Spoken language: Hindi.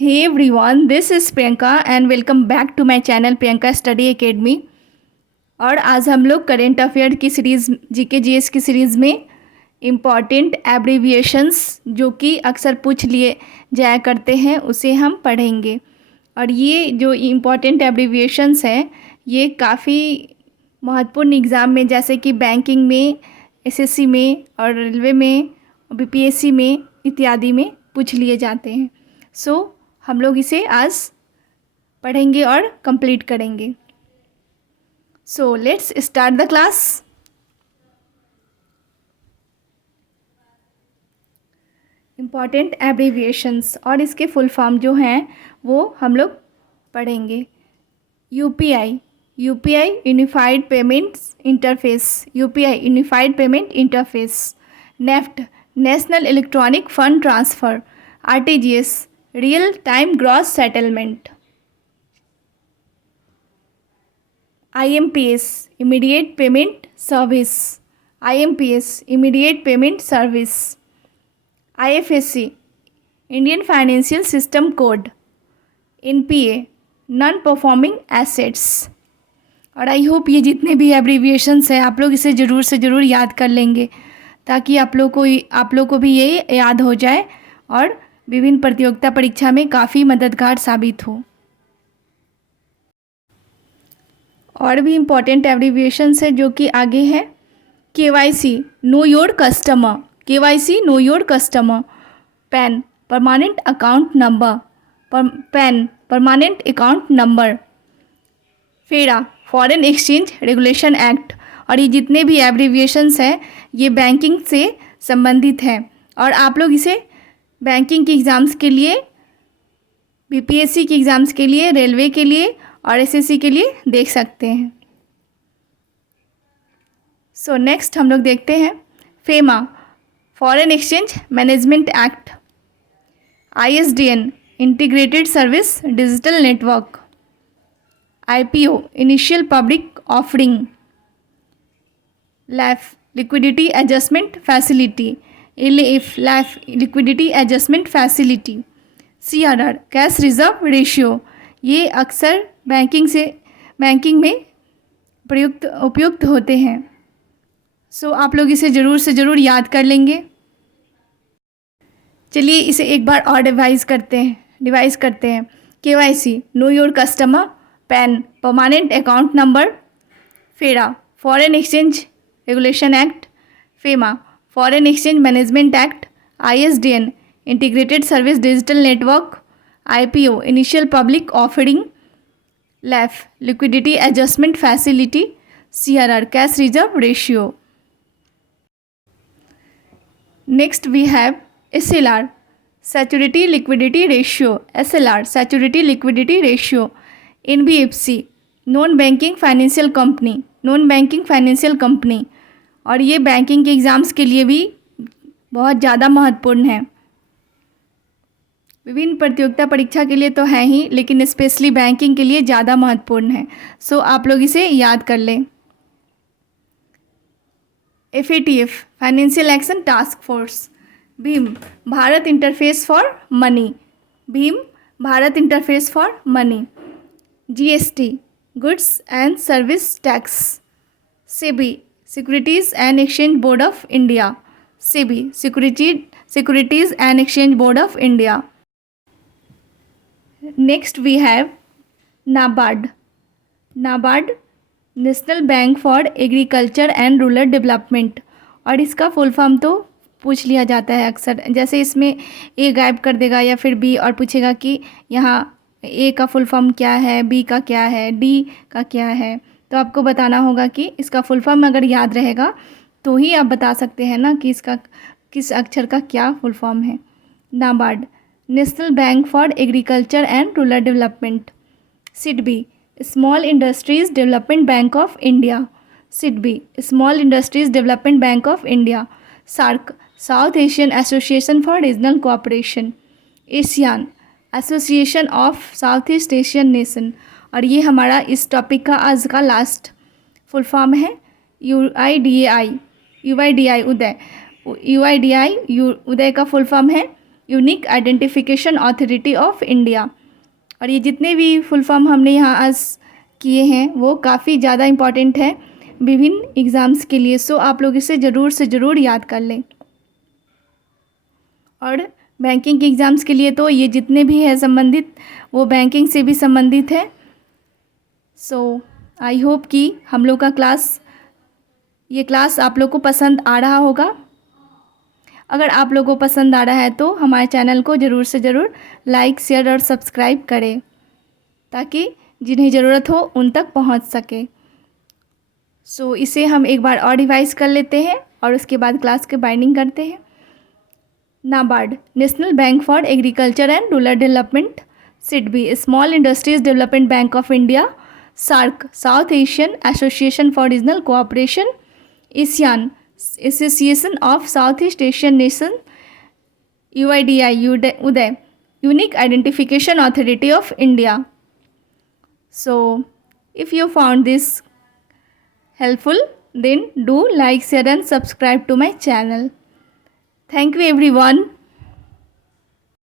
Hey everyone, this is Priyanka and welcome back to my channel Priyanka Study Academy। और आज हम लोग करेंट अफेयर की सीरीज़ जीके जीएस की सीरीज़ में इम्पॉर्टेंट एब्रीविएशंस जो कि अक्सर पूछ लिए जाया करते हैं उसे हम पढ़ेंगे। और ये जो इम्पॉर्टेंट एब्रीविएशंस हैं ये काफ़ी महत्वपूर्ण एग्ज़ाम में जैसे कि बैंकिंग में, एसएससी में और रेलवे में, बीपीएससी में इत्यादि में पूछ लिए जाते हैं। हम लोग इसे आज पढ़ेंगे और कंप्लीट करेंगे। Let's start the class. Important abbreviations और इसके फुल फॉर्म जो हैं वो हम लोग पढ़ेंगे। UPI, UPI unified payments interface, UPI unified payment interface. NEFT, national electronic fund transfer. RTGS, real time gross settlement. IMPS, immediate payment service, IMPS immediate payment service. IFSC, Indian financial system code. NPA, non performing assets. और आई होप ये जितने भी एब्रीविएशंस हैं आप लोग इसे ज़रूर से ज़रूर याद कर लेंगे ताकि आप लोग को भी ये याद हो जाए और विभिन्न प्रतियोगिता परीक्षा में काफ़ी मददगार साबित हो। और भी इम्पॉर्टेंट एब्रीविएशंस है जो कि आगे है। KYC, know your customer, KYC know your customer. Pan, permanent account number, pan permanent account number. फेरा, फॉरेन एक्सचेंज रेगुलेशन एक्ट। और ये जितने भी एब्रीविएशंस हैं ये बैंकिंग से संबंधित हैं और आप लोग इसे बैंकिंग के एग्ज़ाम्स के लिए, बीपीएससी के एग्ज़ाम्स के लिए, रेलवे के लिए और एसएससी के लिए देख सकते हैं। नेक्स्ट हम लोग देखते हैं FEMA, foreign exchange management act. ISDN, integrated service digital network. IPO, initial public offering. LAF, liquidity adjustment facility. LAF, LAF liquidity adjustment facility. CRR, cash reserve ratio. ये अक्सर बैंकिंग में उपयुक्त होते हैं। आप लोग इसे ज़रूर से ज़रूर याद कर लेंगे। चलिए इसे एक बार और रिवाइज करते हैं। KYC, know your customer. Pan, permanent account number. फेरा, foreign exchange regulation act. FEMA, foreign exchange management act. ISDN, integrated service digital network. IPO, initial public offering. LAF, liquidity adjustment facility. CRR, cash reserve ratio. Next we have SLR, सैचुरिटी liquidity ratio. SLR, सैचुरिटी liquidity ratio. NBFC, non banking financial company, non banking financial company. और ये बैंकिंग के एग्ज़ाम्स के लिए भी बहुत ज़्यादा महत्वपूर्ण है। विभिन्न प्रतियोगिता परीक्षा के लिए तो है ही लेकिन स्पेशली बैंकिंग के लिए ज़्यादा महत्वपूर्ण है। आप लोग इसे याद कर लें। FATF, financial action task force. Bhim, Bharat interface for money, Bhim Bharat interface for money. GST, goods and service tax. SEBI, securities and exchange board of India, SEBI securities and exchange board of India. Next we have NABARD, NABARD national bank for agriculture and rural development. और इसका फुल फॉर्म तो पूछ लिया जाता है अक्सर, जैसे इसमें ए गायब कर देगा या फिर बी और पूछेगा कि यहाँ ए का फुल फॉर्म क्या है, बी का क्या है, डी का क्या है। तो आपको बताना होगा कि इसका फुल फॉर्म अगर याद रहेगा तो ही आप बता सकते हैं ना कि इसका किस अक्षर का क्या फुल फॉर्म है। NABARD, national bank for agriculture and rural development. SIDBI, small industries development bank of India, SIDBI small industries development bank of India. SAARC, south Asian association for regional cooperation. ASEAN, association of south east Asian nation. और ये हमारा इस टॉपिक का आज का लास्ट फुल फॉर्म है यूआईडीएआई, यूआईडीआई उदय, यूआईडीआई उदय का फुल फॉर्म है unique identification authority of India. और ये जितने भी फुल फॉर्म हमने यहाँ आज किए हैं वो काफ़ी ज़्यादा इम्पॉर्टेंट है विभिन्न एग्ज़ाम्स के लिए। सो आप लोग इसे ज़रूर से ज़रूर याद कर लें। और बैंकिंग के एग्ज़ाम्स के लिए तो ये जितने भी है संबंधित वो बैंकिंग से भी संबंधित है। सो आई होप कि हम लोग का ये क्लास आप लोग को पसंद आ रहा होगा। अगर आप लोगों को पसंद आ रहा है तो हमारे चैनल को ज़रूर से ज़रूर लाइक, शेयर और सब्सक्राइब करें ताकि जिन्हें ज़रूरत हो उन तक पहुंच सके। सो इसे हम एक बार और रिवाइज कर लेते हैं और उसके बाद क्लास के बाइंडिंग करते हैं। NABARD, national bank for agriculture and rural development. SIDBI, small industries development bank of India. SAARC, south Asian association for regional cooperation. ASEAN, association of south east Asian nation. UIDI, उदय, unique identification authority of India. So if you found this helpful, then do like, share and subscribe to my channel. Thank you everyone.